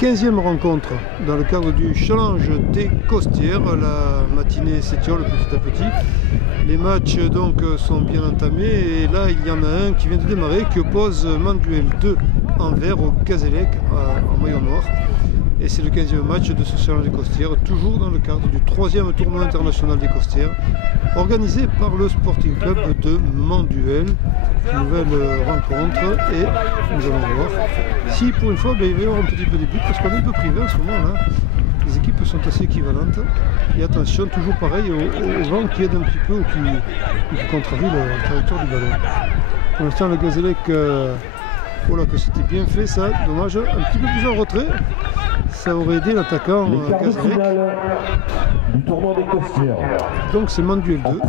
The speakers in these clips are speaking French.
15e rencontre dans le cadre du challenge des Costières. La matinée s'étiole petit à petit. Les matchs donc sont bien entamés et là il y en a un qui vient de démarrer qui oppose Manduel 2 Anvers au Gazélec en maillot noir. Et c'est le 15e match de ce challenge des Costières, toujours dans le cadre du 3e tournoi international des Costières, organisé par le Sporting Club de Manduel. Nouvelle rencontre et nous allons voir si pour une fois il va y avoir un petit peu de but parce qu'on est un peu privé en ce moment là. Les équipes sont assez équivalentes et attention toujours pareil au vent qui aide un petit peu ou qui contrarie la trajectoire du ballon. Pour l'instant le Gazélec, oh là que c'était bien fait ça, dommage, un petit peu plus en retrait, ça aurait aidé l'attaquant Gazélec. Du tournoi des Costières. Donc c'est Manduel 2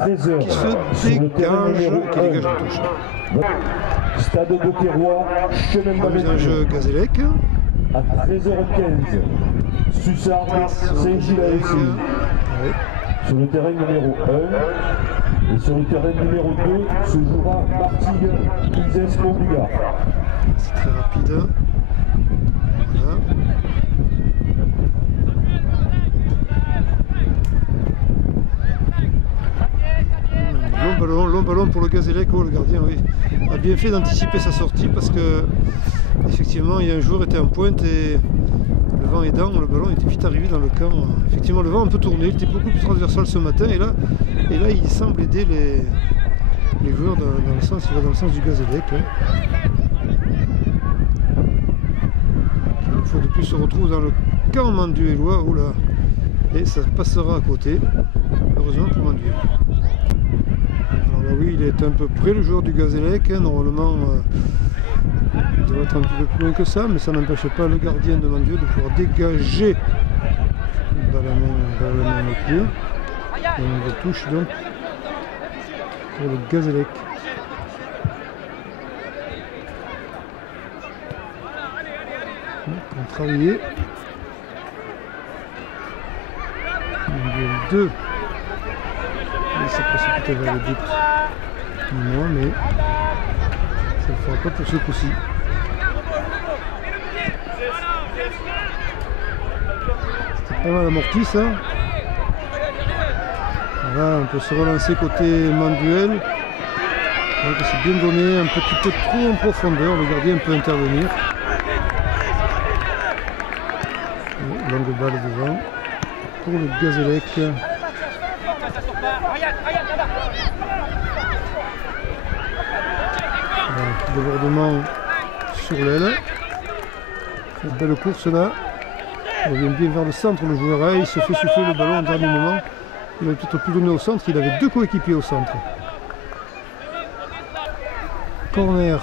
qui se dégage, qui dégage en touche. Stade de Terroir, chemin de Gazélec. À 13h15, Sussard, Saint-Gilles aussi. Ouais. Sur le terrain numéro 1 et sur le terrain numéro 2 se jouera Martigues, Uzès, Montbugard. C'est très rapide. Voilà. Long ballon pour le Gazélec. Oh, le gardien oui, a bien fait d'anticiper sa sortie parce que effectivement il y a un joueur était en pointe et le vent aidant, le ballon était vite arrivé dans le camp. Effectivement le vent un peu tourné, il était beaucoup plus transversal ce matin et là il semble aider les joueurs dans le sens, il va dans le sens du Gazélec. Une fois de plus se retrouve dans le camp manduélois, oh là, et ça passera à côté, heureusement pour Manduel. Alors là oui, il est un peu près le joueur du Gazélec, normalement il doit être un petit peu plus loin que ça, mais ça n'empêche pas le gardien de Manduel de pouvoir dégager dans la main au pied. Et on retouche donc pour le Gazélec. On travailler. Manduel 2. Il s'est précipité vers le but. Non, mais ça ne le fera pas pour ce coup-ci. C'était pas mal amorti ça. Voilà, on peut se relancer côté Manduel. C'est bien donné, un petit peu trop en profondeur, le gardien peut intervenir. Longue balle devant pour le Gazélec. Débordement sur l'aile. Une belle course là. Il revient bien vers le centre le joueur. Il se fait souffler le ballon au dernier moment. Il aurait peut-être pu donner au centre. Il avait deux coéquipiers au centre. Corner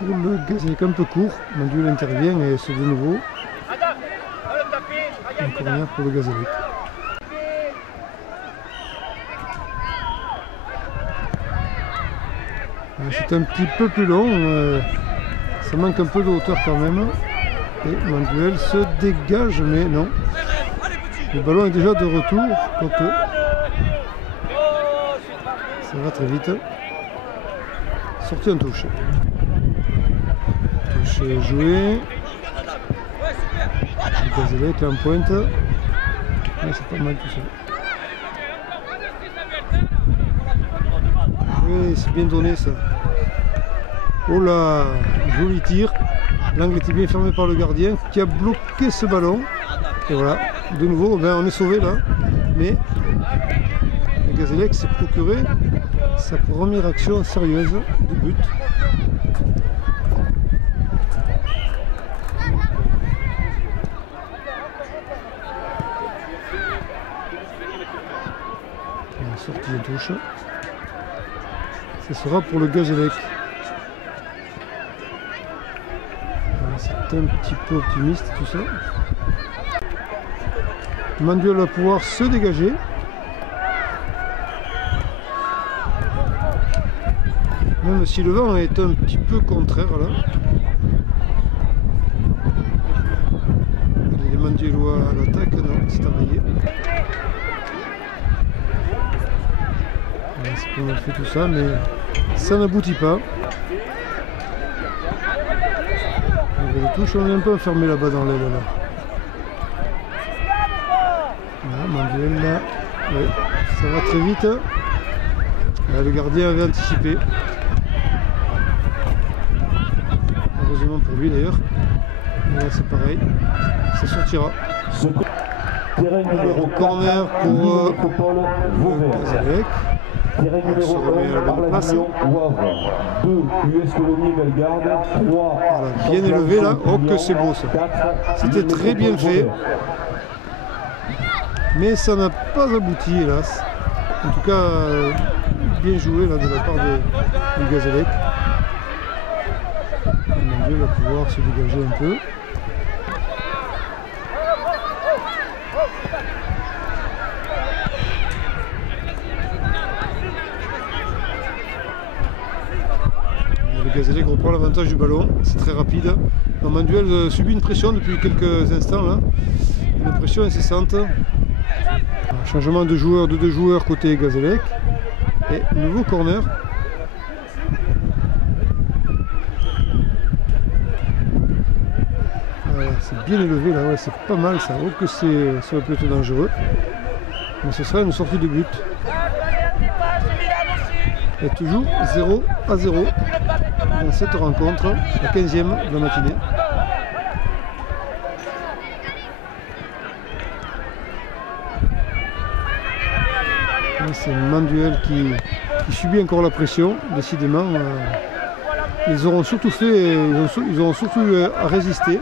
pour le Gazélec un peu court. Manduel intervient et c'est de nouveau un corner pour le Gazélec. C'est un petit peu plus long, ça manque un peu de hauteur quand même. Et Manduel se dégage, mais non. Le ballon est déjà de retour, donc ça va très vite. Sortie en touche. Touche jouée. Le Gazélec en pointe. C'est pas mal tout ça. Oui, c'est bien donné ça. Oh là, joli tir. L'angle était bien fermé par le gardien qui a bloqué ce ballon. Et voilà, de nouveau, ben, on est sauvé là. Mais le Gazélec s'est procuré sa première action sérieuse de but. La sortie de touche. Ce sera pour le Gazélec. C'est un petit peu optimiste tout ça. Manduel va pouvoir se dégager. Même si le vent est un petit peu contraire là. Les Manduelois à l'attaque, non, c'est enrayé. C'est pas mal fait tout ça, mais ça n'aboutit pas. Les touches, on est un peu enfermé là-bas dans l'aile là. Manduel là, ouais, ça va très vite. Là, le gardien avait anticipé. Heureusement pour lui d'ailleurs. Là c'est pareil, ça sortira. Terrain numéro corner pour Gazélec. Terrain numéro 1, Arlandion, Wavre. 2, US Colonie, Bellegarde. 3, voilà, bien élevé là. Oh que c'est beau ça. C'était très bien fait. Mais ça n'a pas abouti hélas. En tout cas, bien joué là de la part du Gazélec. Dieu va pouvoir se dégager un peu. Le Gazélec reprend l'avantage du ballon, c'est très rapide. Manduel subit une pression depuis quelques instants là. Une pression incessante. Changement de joueur, de 2 joueurs côté Gazélec. Et nouveau corner. Voilà, c'est bien élevé là, ouais, c'est pas mal ça. Oh que ça peut être dangereux. Mais ce sera une sortie de but. Et toujours 0-0 dans cette rencontre, la 15e de la matinée. C'est Manduel qui subit encore la pression, décidément. Ils auront surtout à résister.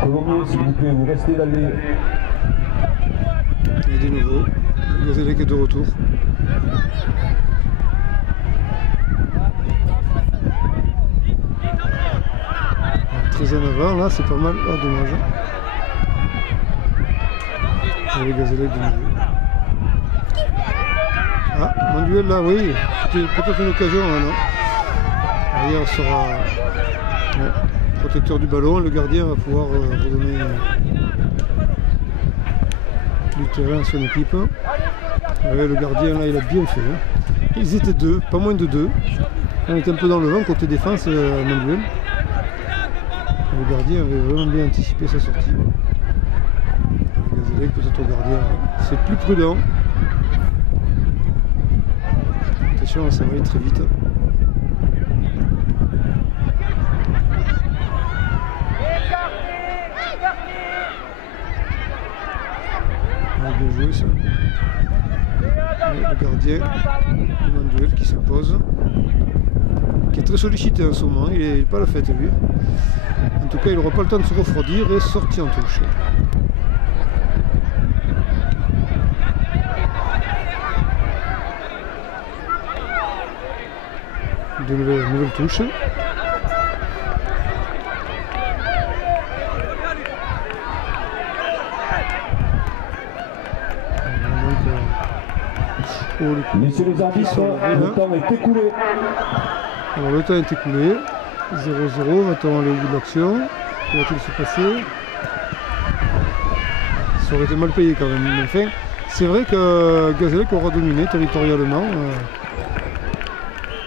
Colombier, s'il vous plaît, vous restez dans les... Et de nouveau, le Gazélec est de retour. Très en avant, là c'est pas mal. Ah, dommage. Et le Gazélec de nouveau. Ah, Manduel là, oui, peut-être une occasion là, non? Derrière sera protecteur du ballon, le gardien va pouvoir redonner du terrain à son équipe. Ouais, le gardien là il a bien fait. Hein. Ils étaient 2, pas moins de 2. On était un peu dans le vent côté défense Manduel. Le gardien avait vraiment bien anticipé sa sortie. Le Gazélec peut-être au gardien, c'est plus prudent. Attention, ça va aller très vite. Bien joué ça. Et le gardien, Manduel qui s'impose, qui est très sollicité en ce moment, il n'est pas à la fête lui. En tout cas, il n'aura pas le temps de se refroidir et sortir en touche. De nouvelle touche. Messieurs les arbitres, le temps est écoulé. Alors le temps est écoulé. 0-0, maintenant aller au bout de l'action. Que va-t-il se passer? Ça aurait été mal payé quand même. Mais enfin, c'est vrai que Gazélec aura dominé territorialement.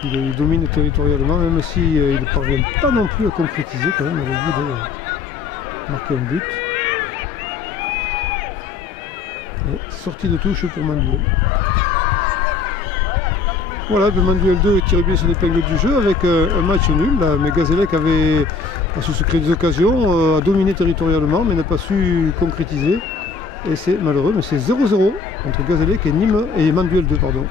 Il domine territorialement, même s'il ne parvient pas non plus à concrétiser quand même, au bout de marquer un but. Et sortie de touche pour Manduel. Voilà, le Manduel 2 tire bien son épingle du jeu avec un match nul. Là, mais Gazélec avait su se créer des occasions, a dominé territorialement, mais n'a pas su concrétiser. Et c'est malheureux, mais c'est 0-0 entre Gazélec et Nîmes et Manduel 2, pardon.